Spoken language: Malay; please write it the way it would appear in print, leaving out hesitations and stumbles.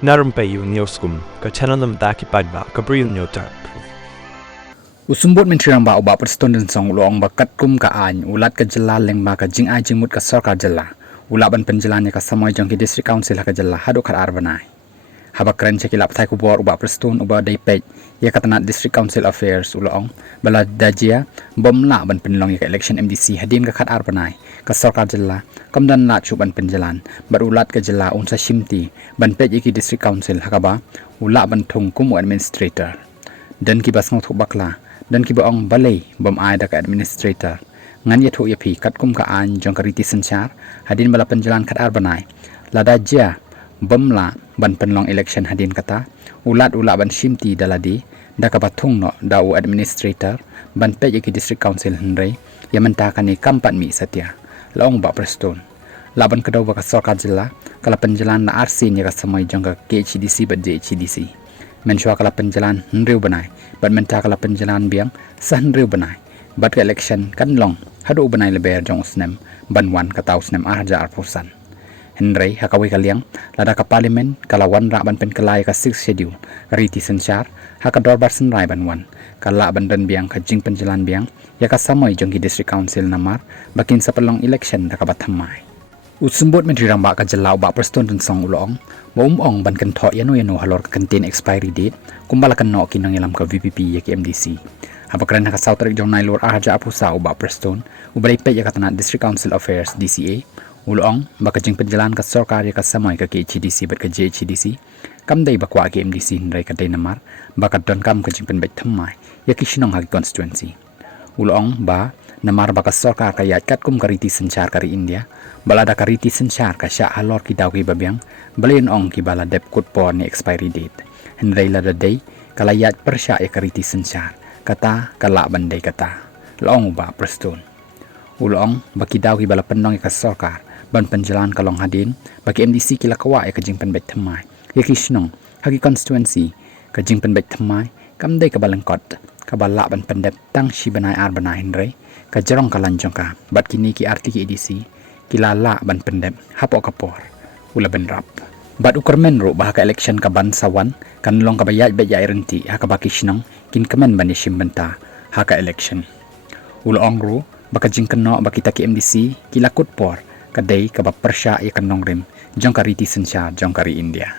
Na Rympei U ka channel nabynta paidbah ka Bri U Hynñiewtrep. Usumbut menteri ramba uba perston dan song ulang bakat kum ka an ulat ka jela lengba ka jing ai jingmut ka sarkar jela ulaban penjelannya ka samoy jong ki district council ka jela hadu kar arbanai haba keren cekila pthai ku bor uba perston uba daipej ya katana district council affairs ulang bala dajia bomla ban penlong ya election MDC hadin ka khat arbanai ka sarkar jela kamdan la chuban penjelan bar ulat ka jela unsa Shimti ban pej ki district council hakaba ula ban thong kum administrator dan ki basngau thuk bakla dan ki baong balai bom ai da ka administrator ngan ya thu iaphi kat kum ka an jong ka Riti Synshar hadin bala penjalan kat arbanai lada ja bomla ban penlong election hadin kata ulat ban Shimti daladi da ka bathung no da u administrator ban pe ki district council henrei yamanta kani kampat mi satya long ba preston laban kedau ba ka sarkar jilla kala penjalan na RC ni ka samai jong ka KHDC ba JHDC mensua kala penjalan henreu banai bat menta kala penjalan biang sahnreu banai bat ka election kan long hadu banai leber jong usnem banwan ka tau usnem arja arpusan henrei hakawi kaliang lada ka parlimen kala wan ra ban pen kalai ka 6 schedule Riti Synshar hakador bar senrai banwan kala ban dan biang ka jing penjalan biang ya ka samai jong ki district council Namar bakin sa pelong election da ka bathamai usumbot menteri ramba ka jelau ba preston dan song ulong ong ban kan tho yano halor ka contain expiry date kumbala kan no kinang ilam ka VPP ya ki MDC hapakran ka south region nailor arja apusa ba preston ubalay pe ya katana district council affairs DCA ulong baka jing penjalan ka sarkar ya ka samay ka KHDC bat ka JHDC kamday bakwa ki MDC hinray Kadei Namar baka don kam ka jing penbet thamai ya ki sinong hagi constituency ulong ba Namar baka sarkar ka yat kat kum ka Riti Synshar kari India balada ka Riti Synshar ka sya halor ki daw ki babyang balayin ong ki bala dep kut por ni expiry date henray lada day kalayat persya ya ka Riti Synshar kata kala banday kata laong ba preston ulong baki daw ki bala penong ka sarkar ban penjalan kalong hadin baki MDC kila kawa ya ka jing penbet thamai ya ki sinong hagi constituency ka jing penbet thamai kamday ka balangkot kabala ban pendep tang shibanai arbanai henray ka jarong kalanjong ka bat kini ki arti ki EDC kilala ban pendep hapo kapor ula benrap bat ukermen ro bah ka election ka bansawan kan long ka bayat beja irenti ha ka baki sinong kin kemen ban nabynta ha ka election ula ongro baka jing keno baki ta ki MDC kilakut por Kadei ka ba persya ya kanong rim jong ka Riti Synshar jong kari India